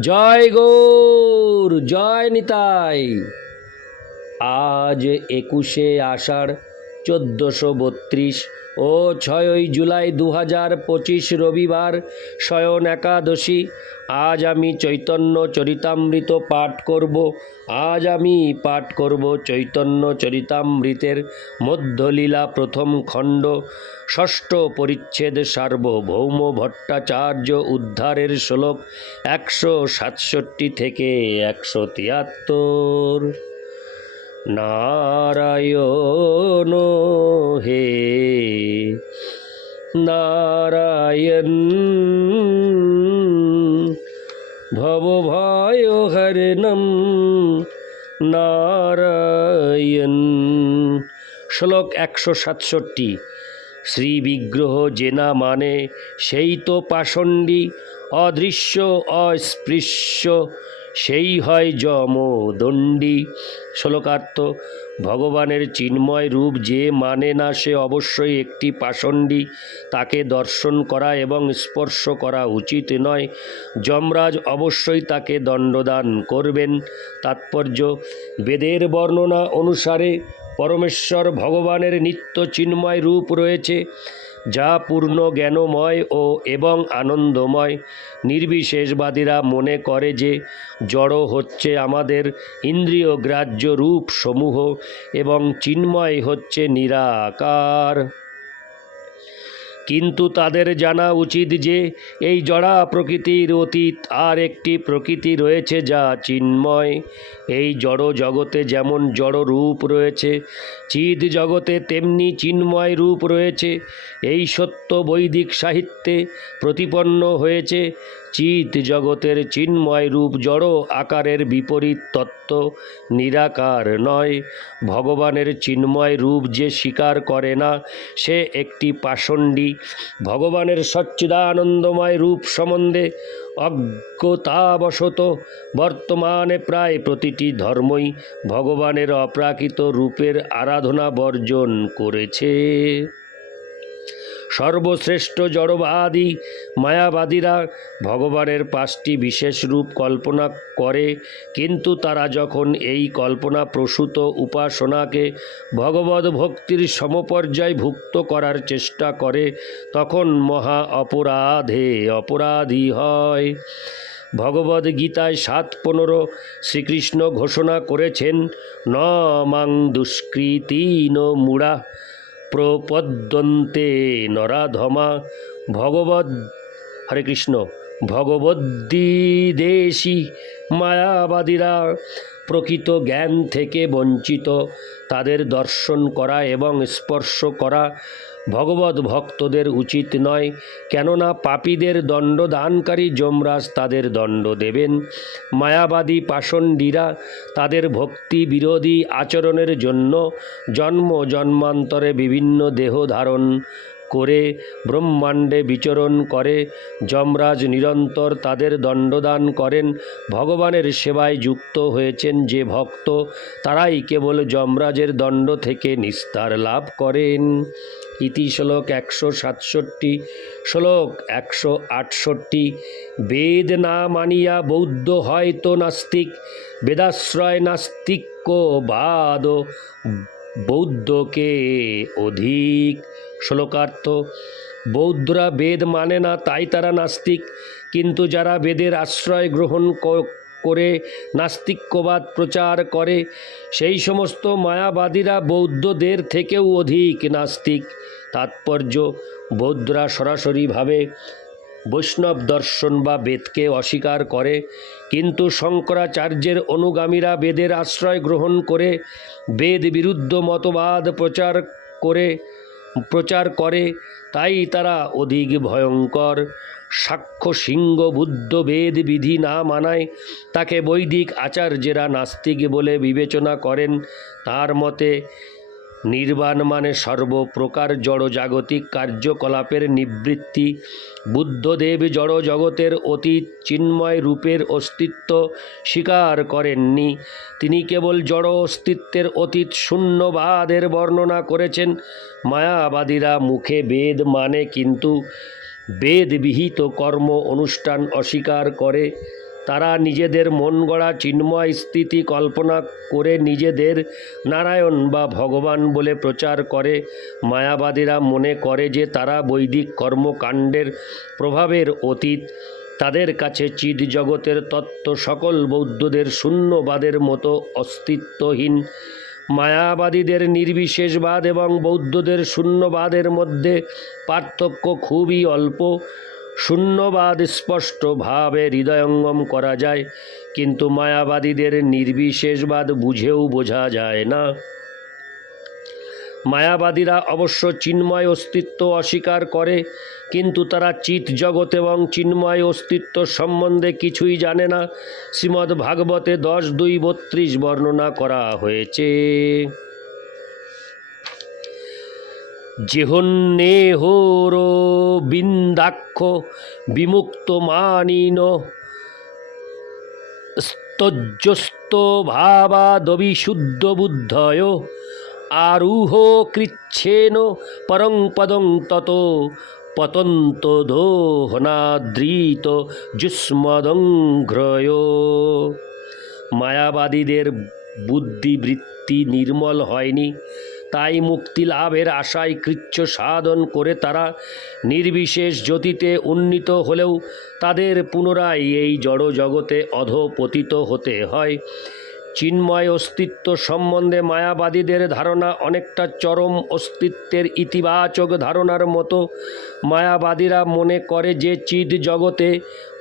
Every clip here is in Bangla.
জয় গৌর জয় নিতাই। আজ একুশে আষাঢ় চোদ্দোশো বত্রিশ ও ছয়ই জুলাই দু হাজার পঁচিশ রবিবার শয়ন একাদশী। আজ আমি চৈতন্য চরিতামৃত পাঠ করব। আজ আমি পাঠ করব চৈতন্য চরিতামৃতের মধ্যলীলা প্রথম খণ্ড। ষষ্ঠ পরিচ্ছেদ সার্বভৌম ভট্টাচার্য উদ্ধারের শ্লোক একশো সাতষট্টি থেকে একশো তিয়াত্তর। নারায়ণ হে, নারায়ণ ভবভয় হরণম, নারায়ণ। শ্লোক একশো সাতষট্টি, শ্রী বিগ্রহ যে না মানে সেই তো পাষণ্ডী, অদৃশ্য, অস্পৃশ্য সেই হয় যমদণ্ডী। শ্লোকার্থ, ভগবানের চিন্ময় রূপ যে মানে না সে অবশ্যই একটি পাষণ্ডী। তাকে দর্শন করা এবং স্পর্শ করা উচিত নয়। যমরাজ অবশ্যই তাকে দণ্ডদান করবেন। তাৎপর্য, বেদের বর্ণনা অনুসারে পরমেশ্বর ভগবানের নিত্য চিন্ময় রূপ রয়েছে। যা পূর্ণ জ্ঞানময় ও এবং আনন্দময়। নির্বিশেষবাদীরা মনে করে যে জড় হচ্ছে আমাদের ইন্দ্রিয় গ্রাহ্য রূপ সমূহ এবং চিন্ময় হচ্ছে নিরাকার। কিন্তু তাদের জানা উচিত যে এই জড়া প্রকৃতির অতীত আর একটি প্রকৃতি রয়েছে যা চিন্ময়। এই জড় জগতে যেমন জড় রূপ রয়েছে চিদ জগতে তেমনি চিন্ময় রূপ রয়েছে। এই সত্য বৈদিক সাহিত্যে প্রতিপন্ন হয়েছে। চিত জগতের চিন্ময় রূপ জড় আকারের বিপরীত তত্ত্ব নিরাকার নয়। ভগবানের চিন্ময় রূপ যে স্বীকার করে না, সে একটি পাষণ্ডী। ভগবানের সচ্চিদানন্দময় রূপ সম্বন্ধে অজ্ঞতাবশত বর্তমানে প্রায় প্রতিটি ধর্মই ভগবানের অপ্রাকৃত রূপের আরাধনা বর্জন করেছে। সর্বশ্রেষ্ঠ জড়বাদী মায়াবাদীরা ভগবানের পাঁচটি বিশেষ রূপ কল্পনা করে, কিন্তু তারা যখন এই কল্পনা প্রসূত উপাসনাকে ভগবত ভক্তির সমপর্যায় ভুক্ত করার চেষ্টা করে, তখন মহা অপরাধে অপরাধী হয়। ভগবদ গীতায় সাত পনেরো শ্রীকৃষ্ণ ঘোষণা করেছেন, ন মাং দুষ্কৃতি ন প্রপদ্যন্তে নরাধমা ভগবদ হরে কৃষ্ণ ভগবদ্দিদেশী মায়াবাদীরা প্রকৃত জ্ঞান থেকে বঞ্চিত। তাদের দর্শন করা এবং স্পর্শ করা ভগবত ভক্তদের উচিত নয়, কেননা পাপীদের দণ্ডদানকারী যমরাজ তাদের দণ্ড দেবেন। মায়াবাদী পাষণ্ডীরা তাদের ভক্তি বিরোধী আচরণের জন্য জন্ম জন্মান্তরে বিভিন্ন দেহ ধারণ করে ব্রহ্মাণ্ডে বিচরণ করে। যমরাজ নিরন্তর তাদের দণ্ডদান করেন। ভগবানের সেবায় যুক্ত হয়েছেন যে ভক্ত, তারাই কেবল যমরাজের দণ্ড থেকে নিস্তার লাভ করেন। ইতি শ্লোক একশো সাতষট্টি, শ্লোক একশো আটষট্টি। বেদ না মানিয়া বৌদ্ধ হয়তো নাস্তিক, বেদাশ্রয় নাস্তিক্য বাদ বৌদ্ধকে অধিক। শ্লোকার্থ, বৌদ্ধরা বেদ মানে না তাই তারা নাস্তিক, কিন্তু যারা বেদের আশ্রয় গ্রহণ করে নাস্তিক্যবাদ প্রচার করে, সেই সমস্ত মায়াবাদীরা বৌদ্ধদের থেকেও অধিক নাস্তিক। তাৎপর্য বৌদ্ধরা সরাসরিভাবে বৈষ্ণব দর্শন বা বেদকে অস্বীকার করে, কিন্তু শঙ্করাচার্যের অনুগামীরা বেদের আশ্রয় গ্রহণ করে, বেদ বিরুদ্ধ মতবাদ প্রচার করে প্রচার করে, তাই তারা অধিক ভয়ঙ্কর। সাক্ষ্য সিংহ বুদ্ধ বেদ বিধি না মানায়, তাকে বৈদিক আচার্যেরা নাস্তিক বলে বিবেচনা করেন। তার মতে নির্বাণ মানে সর্বপ্রকার জড়জাগতিক কার্যকলাপের নিবৃত্তি। বুদ্ধদেব জড় জগতের অতীত চিন্ময় রূপের অস্তিত্ব স্বীকার করেননি। তিনি কেবল জড় অস্তিত্বের অতীত শূন্যবাদের বর্ণনা করেছেন। মায়াবাদীরা মুখে বেদ মানে কিন্তু বেদবিহিত কর্ম অনুষ্ঠান অস্বীকার করে। তারা নিজেদের মন গড়া চিন্ময় স্থিতি কল্পনা করে নিজেদের নারায়ণ বা ভগবান বলে প্রচার করে। মায়াবাদীরা মনে করে যে তারা বৈদিক কর্মকাণ্ডের প্রভাবের অতীত। তাদের কাছে চিদ জগতের তত্ত্ব সকল বৌদ্ধদের শূন্যবাদের মতো অস্তিত্বহীন। মায়াবাদীদের নির্বিশেষবাদ এবং বৌদ্ধদের শূন্যবাদের মধ্যে পার্থক্য খুবই অল্প। শূন্যবাদ স্পষ্টভাবে হৃদয়ঙ্গম করা যায়, কিন্তু মায়াবাদীদের নির্বিশেষবাদ বুঝেও বোঝা যায় না। মায়াবাদীরা অবশ্য চিন্ময় অস্তিত্ব অস্বীকার করে, কিন্তু তারা চিত জগৎ এবং চিন্ময় অস্তিত্ব সম্বন্ধে কিছুই জানে না। শ্রীমদ্ ভাগবতে দশ দুই বত্রিশ বর্ণনা করা হয়েছে। জেহন্নেহোর বিন্দাক্ষ বিমুক্ত মানিন স্তজ্জস্ত ভাবাদবিশুদ্ধ বুদ্ধয় আরুহ কৃচ্ছেন পরং পদং তত পতন্ত দোহনাদ্রিত যুষ্মদংঘ্রয় মায়াবাদীদের বুদ্ধিবৃত্তি নির্মল হয়নি। তাই মুক্তি লাভের আশায় কৃচ্ছ সাধন করে তারা নির্বিশেষ জ্যোতিতে উন্নীত হলেও তাদের পুনরায় এই জড় জগতে অধপতিত হতে হয়। চিন্ময় অস্তিত্ব সম্বন্ধে মায়াবাদীদের ধারণা অনেকটা চরম অস্তিত্বের ইতিবাচক ধারণার মতো। মায়াবাদীরা মনে করে যে চিদ জগতে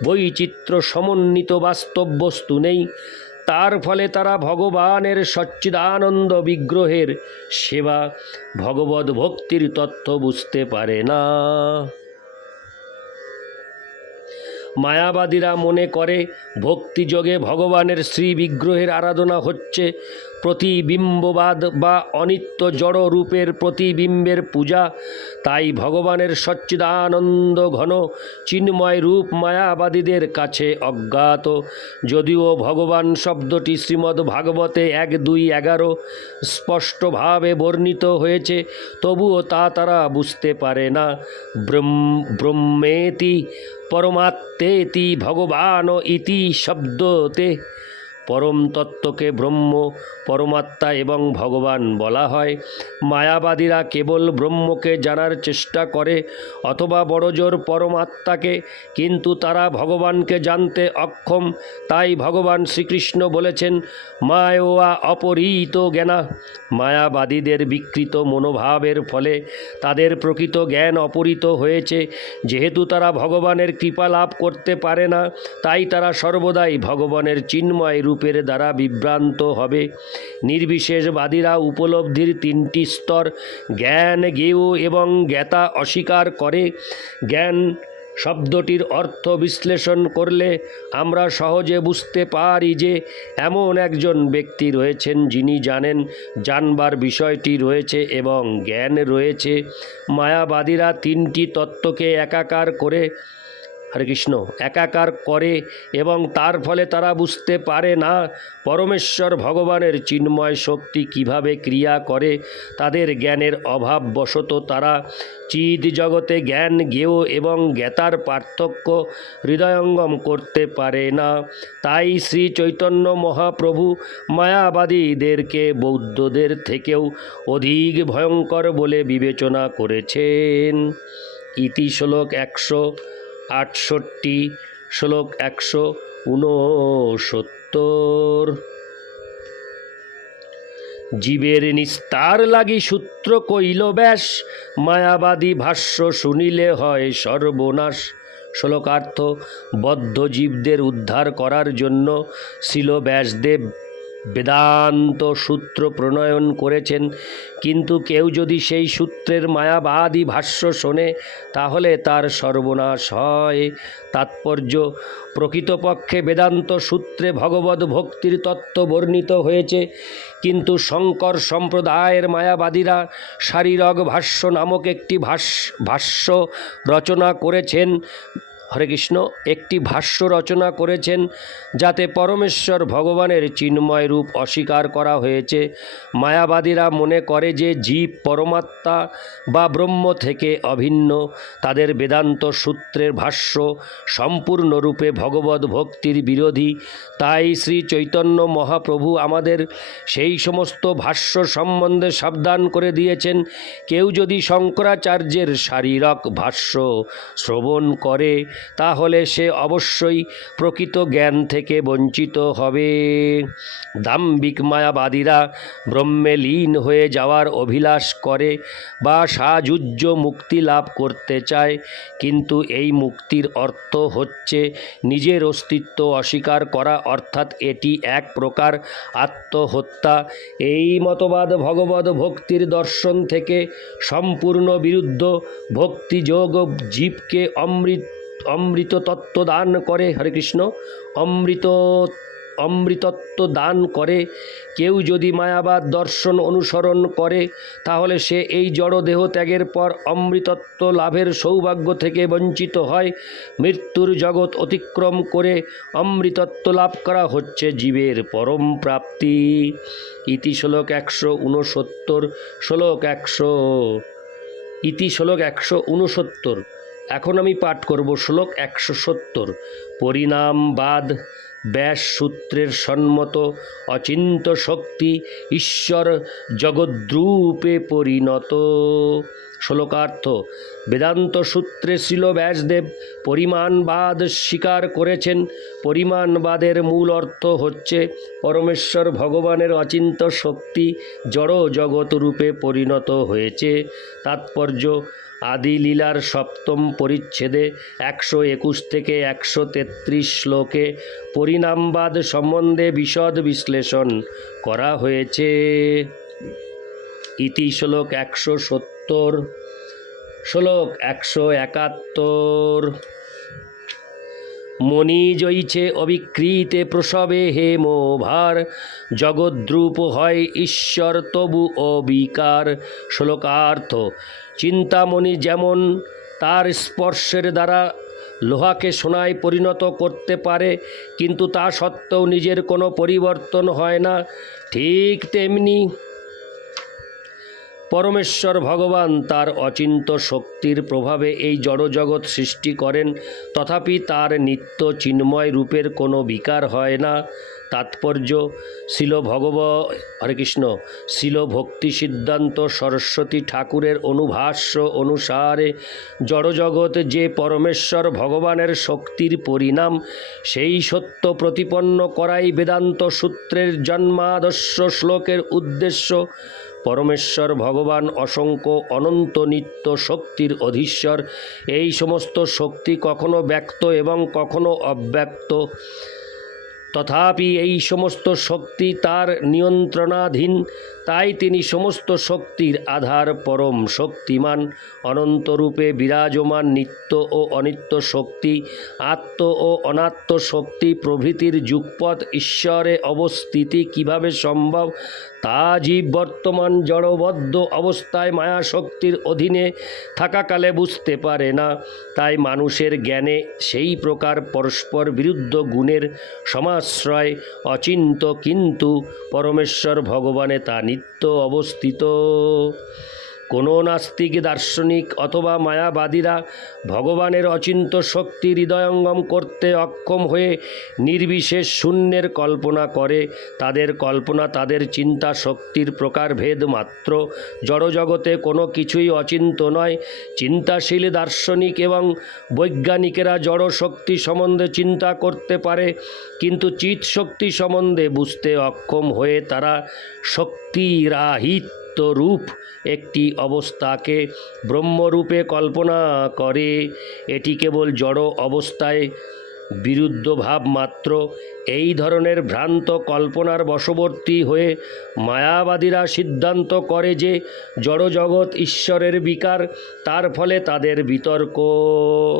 বৈচিত্র্য সমন্বিত বাস্তব বস্তু নেই। তার ফলে তারা ভগবানের সচ্চিদানন্দ বিগ্রহের সেবা ভগবত ভক্তির তত্ত্ব বুঝতে পারে না। মায়াবাদীরা মনে করে, ভক্তিযোগে ভগবানের শ্রী বিগ্রহের আরাধনা হচ্ছে প্রতিবিম্ববাদ বা অনিত্য জড় রূপের প্রতিবিম্বের পূজা। তাই ভগবানের সচ্চিদানন্দ ঘন চিন্ময় রূপ মায়াবাদীদের কাছে অজ্ঞাত। যদিও ভগবান শব্দটি শ্রীমদ্ ভাগবতে এক দুই এগারো স্পষ্টভাবে বর্ণিত হয়েছে, তবুও তা তারা বুঝতে পারে না। ব্রহ্ম ব্রহ্মেতি পরমাত্মেতি ভগবান ইতি শব্দতে পরম তত্ত্বকে ব্রহ্ম, পরমাত্মা এবং ভগবান বলা হয়। মায়াবাদীরা কেবল ব্রহ্মকে জানার চেষ্টা করে অথবা বড়জোর পরমাত্মাকে, কিন্তু তারা ভগবানকে জানতে অক্ষম। তাই ভগবান শ্রীকৃষ্ণ বলেছেন মায়োয়া অপহৃত জ্ঞানা। মায়াবাদীদের বিকৃত মনোভাবের ফলে তাদের প্রকৃত জ্ঞান অপহৃত হয়েছে। যেহেতু তারা ভগবানের কৃপা লাভ করতে পারে না, তাই তারা সর্বদাই ভগবানের চিন্ময় রূপের দ্বারা বিভ্রান্ত হবে। নির্বিশেষবাদীরা উপলব্ধির তিনটি স্তর, জ্ঞান জ্ঞেয় এবং জ্ঞাতা অস্বীকার করে। জ্ঞান শব্দটির অর্থ বিশ্লেষণ করলে আমরা সহজে বুঝতে পারি যে এমন একজন ব্যক্তি রয়েছেন যিনি জানেন, জানবার বিষয়টি রয়েছে এবং জ্ঞান রয়েছে। মায়াবাদীরা তিনটি তত্ত্বকে একাকার করে হরে কৃষ্ণ, একাকার করে এবং তার ফলে তারা বুঝতে পারে না পরমেশ্বর ভগবানের চিন্ময় শক্তি কীভাবে ক্রিয়া করে। তাদের জ্ঞানের অভাব অভাববশত তারা চিদ জগতে জ্ঞান জ্ঞেয় এবং জ্ঞাতার পার্থক্য হৃদয়ঙ্গম করতে পারে না। তাই শ্রী চৈতন্য মহাপ্রভু মায়াবাদীদেরকে বৌদ্ধদের থেকেও অধিক ভয়ঙ্কর বলে বিবেচনা করেছেন। ইতি শ্লোক একশো আটষট্টি, শ্লোক একশো ঊনসত্তর। জীবের নিস্তার লাগি সূত্র কইল ব্যাস, মায়াবাদী ভাষ্য শুনিলে হয় সর্বনাশ। শ্লোকার্থ, বদ্ধ জীবদের উদ্ধার করার জন্য শিল ব্যাসদেব বেদান্ত সূত্র প্রণয়ন করেছেন। কিন্তু কেউ যদি সেই সূত্রের মায়াবাদী ভাষ্য শোনে, তাহলে তার সর্বনাশ হয়। তাৎপর্য, প্রকৃতপক্ষে বেদান্ত সূত্রে ভগবত ভক্তির তত্ত্ব বর্ণিত হয়েছে, কিন্তু শঙ্কর সম্প্রদায়ের মায়াবাদীরা শারীরক ভাষ্য নামক একটি ভাষ্য রচনা করেছেন। হরে কৃষ্ণ একটি ভাষ্য রচনা করেছেন যাতে পরমেশ্বর ভগবানের চিন্ময় রূপ অস্বীকার করা হয়েছে। মায়াবাদীরা মনে করে যে জীব পরমাত্মা বা ব্রহ্ম থেকে অভিন্ন। তাদের বেদান্ত সূত্রের ভাষ্য সম্পূর্ণরূপে ভগবত ভক্তির বিরোধী। তাই শ্রী চৈতন্য মহাপ্রভু আমাদের সেই সমস্ত ভাষ্য সম্বন্ধে সাবধান করে দিয়েছেন। কেউ যদি শঙ্করাচার্যের শারীরক ভাষ্য শ্রবণ করে তাহলে সে অবশ্যই প্রকৃত জ্ঞান থেকে বঞ্চিত হবে। দাম্বিক মায়াবাদীরা ব্রহ্মে লীন হয়ে যাওয়ার অভিলাষ করে বা সাজুজ্য মুক্তি লাভ করতে চায়, কিন্তু এই মুক্তির অর্থ হচ্ছে নিজের অস্তিত্ব অস্বীকার করা, অর্থাৎ এটি এক প্রকার আত্মহত্যা। এই মতবাদ ভগবত ভক্তির দর্শন থেকে সম্পূর্ণ বিরুদ্ধ ভক্তিযোগ জীবকে অমৃত অমৃত তত্ত্ব দান করে হরে কৃষ্ণ। অমৃত অমৃতত্ব দান করে। কেউ যদি মায়াবাদ দর্শন অনুসরণ করে, তাহলে সে এই জড় দেহ ত্যাগের পর অমৃতত্ব লাভের সৌভাগ্য থেকে বঞ্চিত হয়। মৃত্যুর জগৎ অতিক্রম করে অমৃতত্ব লাভ করা হচ্ছে জীবের পরম প্রাপ্তি। ইতি শ্লোক একশো উনসত্তর শ্লোক একশো, ইতি শ্লোক একশো উনসত্তর এখন আমি পাঠ করব শ্লোক একশো সত্তর। পরিণামবাদ ব্যাস সূত্রের সম্মত অচিন্ত শক্তি ঈশ্বর জগদ্রূপে পরিণত। শ্লোকার্থ, বেদান্ত সূত্রে ছিল ব্যাসদেব পরিমাণবাদ স্বীকার করেছেন। পরিমাণবাদের মূল অর্থ হচ্ছে পরমেশ্বর ভগবানের অচিন্ত শক্তি জড় জগৎ রূপে পরিণত হয়েছে। তাৎপর্য আদি লীলার সপ্তম পরিচ্ছেদে একশো একুশ থেকে একশো তেত্রিশ শ্লোকে পরিণামবাদ সম্বন্ধে বিশদ বিশ্লেষণ করা হয়েছে। ইতি শ্লোক একশো সত্তর, শ্লোক একশো একাত্তর। মণি জয়িছে অবিকৃতে প্রসবে হে ভার জগদ্রূপ হয় ঈশ্বর তবু অবিকার। শ্লোকার্থ, চিন্তামণি যেমন তার স্পর্শের দ্বারা লোহাকে সোনায় পরিণত করতে পারে, কিন্তু তা সত্ত্বেও নিজের কোনো পরিবর্তন হয় না। ঠিক তেমনি পরমেশ্বর ভগবান তার অচিন্ত শক্তির প্রভাবে এই জড়জগৎ সৃষ্টি করেন, তথাপি তার নিত্য চিন্ময় রূপের কোনো বিকার হয় না। তাৎপর্য শিল ভগব, হরে কৃষ্ণ, শিল ভক্তি সিদ্ধান্ত সরস্বতী ঠাকুরের অনুভাষ্য অনুসারে জড়জগৎ যে পরমেশ্বর ভগবানের শক্তির পরিণাম, সেই সত্য প্রতিপন্ন করাই বেদান্ত সূত্রের জন্মাদর্শ শ্লোকের উদ্দেশ্য। পরমেশ্বর ভগবান অসংখ্য অনন্ত নিত্য শক্তির অধীশ্বর। এই সমস্ত শক্তি কখনো ব্যক্ত এবং কখনো অব্যক্ত। তথাপি এই সমস্ত শক্তি তার নিয়ন্ত্রণাধীন তাই তিনি সমস্ত শক্তির আধার পরম শক্তিমান, অনন্তরূপে বিরাজমান নিত্য ও অনিত্য শক্তি, আত্ম ও অনাত্ম শক্তি প্রভৃতির যুগপৎ ঈশ্বরে অবস্থিতি কীভাবে সম্ভব, তা জীব বর্তমান জড়বদ্ধ অবস্থায় মায়া শক্তির অধীনে থাকাকালে বুঝতে পারে না। তাই মানুষের জ্ঞানে সেই প্রকার পরস্পর বিরুদ্ধ গুণের সমাশ্রয় অচিন্ত, কিন্তু পরমেশ্বর ভগবানে তা নিত্য অবস্থিত। কোনো নাস্তিক, দার্শনিক অথবা মায়াবাদীরা ভগবানের অচিন্ত শক্তি হৃদয়ঙ্গম করতে অক্ষম হয়ে নির্বিশেষ শূন্যের কল্পনা করে। তাদের কল্পনা, তাদের চিন্তা শক্তির প্রকারভেদ মাত্র। জড়জগতে কোনো কিছুই অচিন্ত নয়। চিন্তাশীল দার্শনিক এবং বৈজ্ঞানিকেরা জড় শক্তি সম্বন্ধে চিন্তা করতে পারে, কিন্তু চিৎ শক্তি সম্বন্ধে বুঝতে অক্ষম হয়ে তারা শক্তিরাহিত। রূপ একটি অবস্থাকে ব্রহ্মরূপে কল্পনা করে। এটি কেবল জড় অবস্থায় বিরুদ্ধ ভাব মাত্র এই ধরনের ভ্রান্ত কল্পনার বশবর্তী হয়ে মায়াবাদীরা সিদ্ধান্ত করে যে জড়জগৎ ঈশ্বরের বিকার, তার ফলে তাদের বিতর্ক।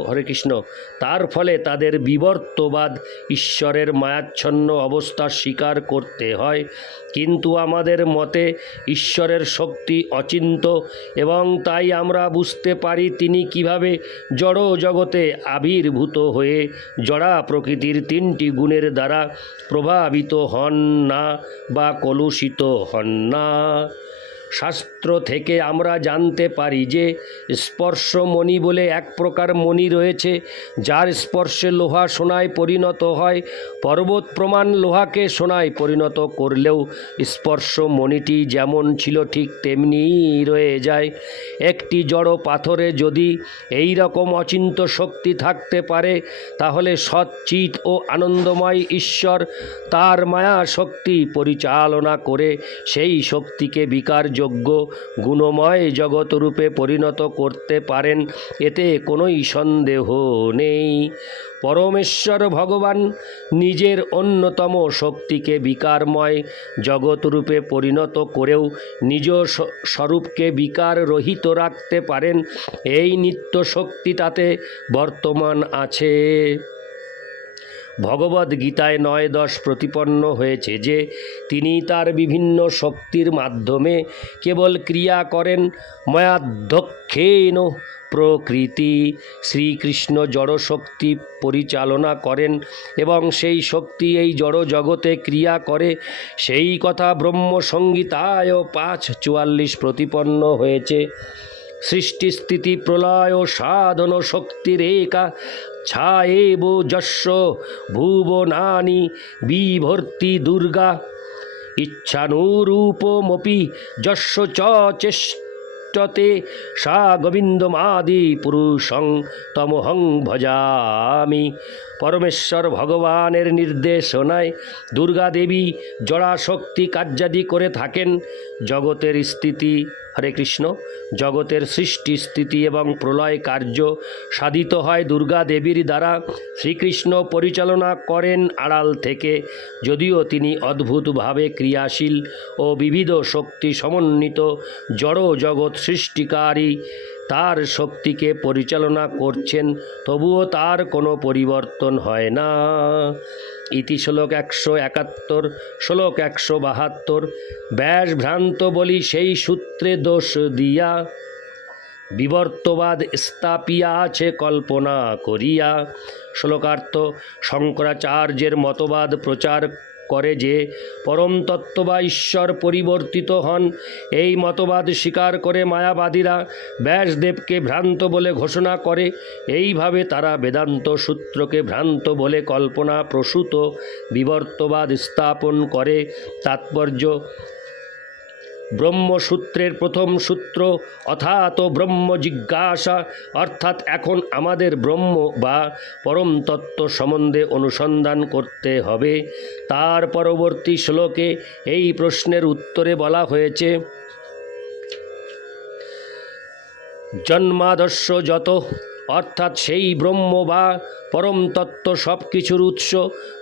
হরে কৃষ্ণ, তার ফলে তাদের বিবর্তবাদ ঈশ্বরের মায়াচ্ছন্ন অবস্থা স্বীকার করতে হয়। কিন্তু আমাদের মতে ঈশ্বরের শক্তি অচিন্ত এবং তাই আমরা বুঝতে পারি তিনি কীভাবে জড় জগতে আবির্ভূত হয়ে জড়া প্রকৃতির তিনটি গুণের দ্বারা প্রভাবিত হন না বা কলুষিত হন না। শাস্ত্র থেকে আমরা জানতে পারি যে স্পর্শমণি বলে এক প্রকার মণি রয়েছে, যার স্পর্শে লোহা সোনায় পরিণত হয়। পর্বত প্রমাণ লোহাকে সোনায় পরিণত করলেও স্পর্শ মণিটি যেমন ছিল ঠিক তেমনিই রয়ে যায়। একটি জড় পাথরে যদি এই রকম অচিন্ত শক্তি থাকতে পারে, তাহলে সচ্চিত ও আনন্দময় ঈশ্বর তার মায়া শক্তি পরিচালনা করে সেই শক্তিকে বিকারযোগ্য গুণময় জগৎরূপে পরিণত করতে পারেন, এতে কোনোই সন্দেহ নেই। পরমেশ্বর ভগবান নিজের অন্যতম শক্তিকে বিকারময় জগৎরূপে পরিণত করেও নিজ স্বরূপকে বিকার রহিত রাখতে পারেন, এই নিত্য শক্তি তাতে বর্তমান আছে। ভগবদ্ গীতায় নয় দশ প্রতিপন্ন হয়েছে যে তিনি তার বিভিন্ন শক্তির মাধ্যমে কেবল ক্রিয়া করেন, ময়াধ্যক্ষেন প্রকৃতি। শ্রীকৃষ্ণ জড়শক্তি পরিচালনা করেন এবং সেই শক্তি এই জড় জগতে ক্রিয়া করে। সেই কথা ব্রহ্মসংগীতায় পাঁচ চুয়াল্লিশ প্রতিপন্ন হয়েছে। সৃষ্টি স্থিতি প্রলয় সাধন শক্তিরেকা ছায়েব যস্য ভুবনানি বিভর্তি দুর্গা। ইচ্ছানুরূপমপি চ চেষ্টতে, সা গোবিন্দমাদি পুরুষং তমহং ভজামি। পরমেশ্বর ভগবানের নির্দেশনায় দুর্গা দেবী জড়াশক্তি কার্যাদি করে থাকেন। জগতের স্থিতি, হরে কৃষ্ণ, জগতের সৃষ্টি স্থিতি এবং প্রলয় কার্য সাধিত হয় দুর্গা দেবীর দ্বারা। শ্রীকৃষ্ণ পরিচালনা করেন আড়াল থেকে, যদিও তিনি অদ্ভুতভাবে ক্রিয়াশীল ও বিবিধ শক্তি সমন্বিত জড় জগৎ সৃষ্টিকারী। তার শক্তিকে পরিচালনা করছেন, তবুও তার কোনো পরিবর্তন হয় না। ইতি শ্লোক একশো একাত্তর, শ্লোক একশো বাহাত্তর ব্যাস ভ্রান্ত বলি সেই সূত্রে দোষ দিয়া, বিবর্তবাদ স্থাপিয়া আছে কল্পনা করিয়া। শ্লোকার্থ, শঙ্করাচার্যের মতবাদ প্রচার করে যে পরম তত্ত্ব বা ঈশ্বর পরিবর্তিত হন। এই মতবাদ স্বীকার করে মায়াবাদীরা ব্যাসদেবকে ভ্রান্ত বলে ঘোষণা করে। এইভাবে তারা বেদান্ত সূত্রকে ভ্রান্ত বলে কল্পনা প্রসূত বিবর্তবাদ স্থাপন করে। তাৎপর্য ব্রহ্মসূত্রের প্রথম সূত্র অথাত ব্রহ্ম জিজ্ঞাসা, অর্থাৎ এখন আমাদের ব্রহ্ম বা পরম তত্ত্ব সম্বন্ধে অনুসন্ধান করতে হবে। তার পরবর্তী শ্লোকে এই প্রশ্নের উত্তরে বলা হয়েছে, জন্মাদর্শ যত অর্থাৎ সেই ব্রহ্ম বা পরম তত্ত্ব সব কিছুর উৎস।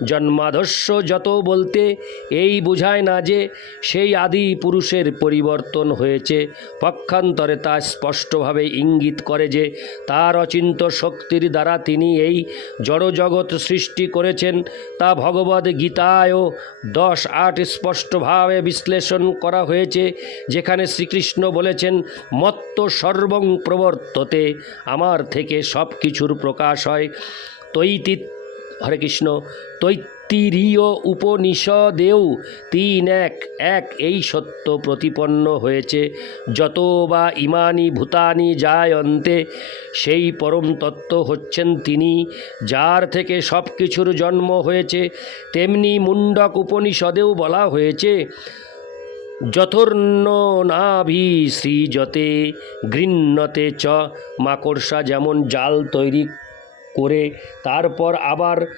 জন্মাদর্শ যত বলতে এই বোঝায় না যে সেই আদি পুরুষের পরিবর্তন হয়েছে। পক্ষান্তরে তা স্পষ্টভাবে ইঙ্গিত করে যে তার অচিন্ত শক্তির দ্বারা তিনি এই জড়জগৎ সৃষ্টি করেছেন। তা ভগবদ গীতায়ও দশ আট স্পষ্টভাবে বিশ্লেষণ করা হয়েছে, যেখানে শ্রীকৃষ্ণ বলেছেন, মত্ত সর্বং প্রবর্ততে, আমার থেকে সব কিছুর প্রকাশ হয়। তৈতি, হরে কৃষ্ণ, তৈত্তিরীয় উপনিষদেও তিন এক এক এই সত্য প্রতিপন্ন হয়েছে। যত বা ইমানি ভূতানি জায়ন্তে সেই পরম তত্ত্ব হচ্ছেন তিনি, যার থেকে সব কিছুর জন্ম হয়েছে। তেমনি মুন্ডক উপনিষদেও বলা হয়েছে যথর্ণ নাভি সৃজতে গৃহ্ণতে চ মাকড়সা যেমন জাল তৈরি করে, তারপর আবার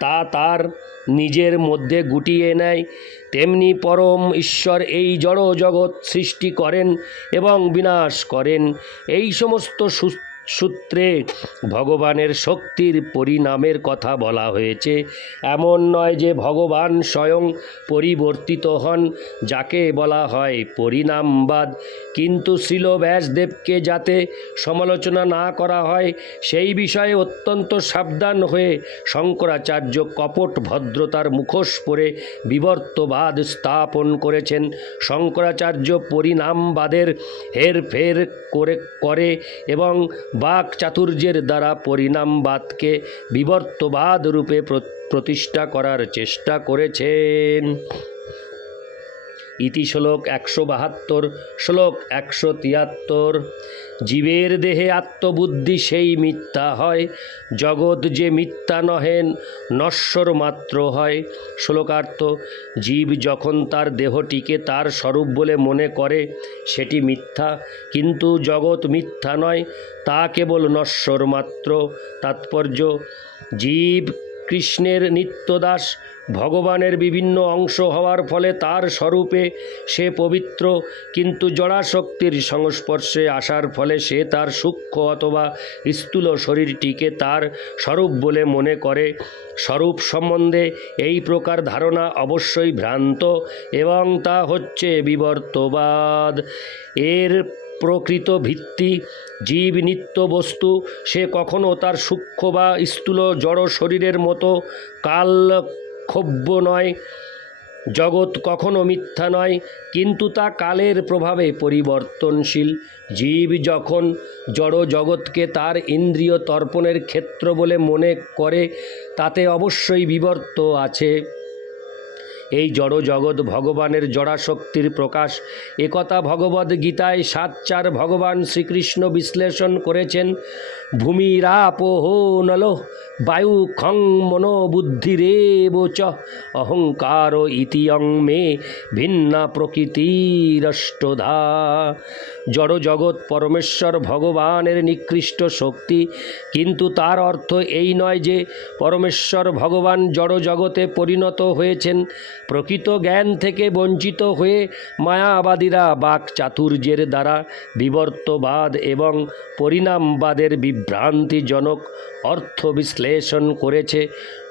তা তার নিজের মধ্যে গুটিয়ে নেয়। তেমনি পরম ঈশ্বর এই জড় জগৎ সৃষ্টি করেন এবং বিনাশ করেন। এই সমস্ত সূ- সূত্রে ভগবানের শক্তির পরিণামের কথা বলা হয়েছে। এমন নয় যে ভগবান স্বয়ং পরিবর্তিত হন, যাকে বলা হয় পরিণামবাদ। কিন্তু শ্রীল ব্যাসদেবকে যাতে সমালোচনা না করা হয়, সেই বিষয়ে অত্যন্ত সাবধান হয়ে শঙ্করাচার্য কপট ভদ্রতার মুখোশ পরে বিবর্তবাদ স্থাপন করেছেন। শঙ্করাচার্য পরিণামবাদের হেরফের করে করে এবং বাক চাতুর্যের দ্বারা পরিণামবাদকে বিবর্তবাদ রূপে প্র- প্রতিষ্ঠা করার চেষ্টা করেছেন। ইতি শ্লোক একশো বাহাত্তর, শ্লোক একশো তিয়াত্তর। জীবের দেহে আত্মবুদ্ধি সেই মিথ্যা হয়, জগৎ যে মিথ্যা নহেন, নশ্বর মাত্র হয়। শ্লোকার্থ, জীব যখন তার দেহটিকে তার স্বরূপ বলে মনে করে, সেটি মিথ্যা, কিন্তু জগৎ মিথ্যা নয়, তা কেবল নশ্বর মাত্র। তাৎপর্য, জীব কৃষ্ণের নিত্যদাস, ভগবানের বিভিন্ন অংশ হওয়ার ফলে তার স্বরূপে সে পবিত্র, কিন্তু জড়াশক্তির সংস্পর্শে আসার ফলে সে তার সূক্ষ্ম অথবা স্থূল শরীরটিকে তার স্বরূপ বলে মনে করে। স্বরূপ সম্বন্ধে এই প্রকার ধারণা অবশ্যই ভ্রান্ত এবং তা হচ্ছে বিবর্তবাদ। এর প্রকৃত ভিত্তি, জীব নিত্য বস্তু, সে কখনো তার সূক্ষ্ম বা স্থূল জড় শরীরের মতো কাল ক্ষোভ্য নয়। জগৎ কখনো মিথ্যা নয়, কিন্তু তা কালের প্রভাবে পরিবর্তনশীল। জীব যখন জড় জগৎকে তার ইন্দ্রিয় তর্পণের ক্ষেত্র বলে মনে করে, তাতে অবশ্যই বিবর্ত আছে। এই জড় জগৎ ভগবানের জড়াশক্তির প্রকাশ। একথা ভগবদ গীতায় সাত চার ভগবান শ্রীকৃষ্ণ বিশ্লেষণ করেছেন, ভূমিরাপোহ নল বায়ু খং মনো বুদ্ধিরেব চ অহংকার ইতিয়ং মে ভিন্না প্রকৃতিরষ্টধা। জড় জগৎ পরমেশ্বর ভগবানের নিকৃষ্ট শক্তি, কিন্তু তার অর্থ এই নয় যে পরমেশ্বর ভগবান জড় জগতে পরিণত হয়েছেন। প্রকৃত জ্ঞান থেকে বঞ্চিত হয়ে মায়াবাদীরা বাক চাতুর্যের দ্বারা বিবর্তবাদ এবং পরিণামবাদের বিভ্রান্তিজনক অর্থ বিশ্লেষণ করেছে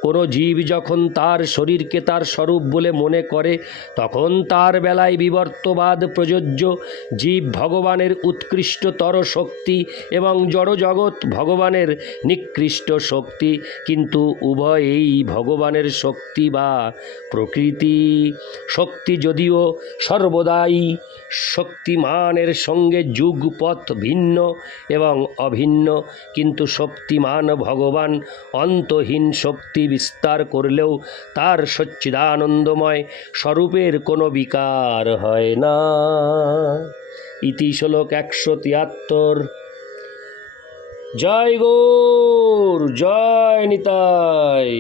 কোনো জীব যখন তার শরীরকে তার স্বরূপ বলে মনে করে, তখন তার বেলায় বিবর্তবাদ প্রযোজ্য। জীব ভগবানের উৎকৃষ্টতর শক্তি এবং জড়জগৎ ভগবানের নিকৃষ্ট শক্তি, কিন্তু উভয়েই ভগবানের শক্তি বা প্রকৃতি। শক্তি যদিও সর্বদাই শক্তিমানের সঙ্গে যুগপথ ভিন্ন এবং অভিন্ন, কিন্তু শক্তিমান ভগবান অন্তহীন শক্তি বিস্তার করলেও তার সচ্চিদানন্দময় স্বরূপের কোনো বিকার হয় না। ইতি শ্লোক একশো তিয়াত্তর। জয় গৌর, জয় নিতাই।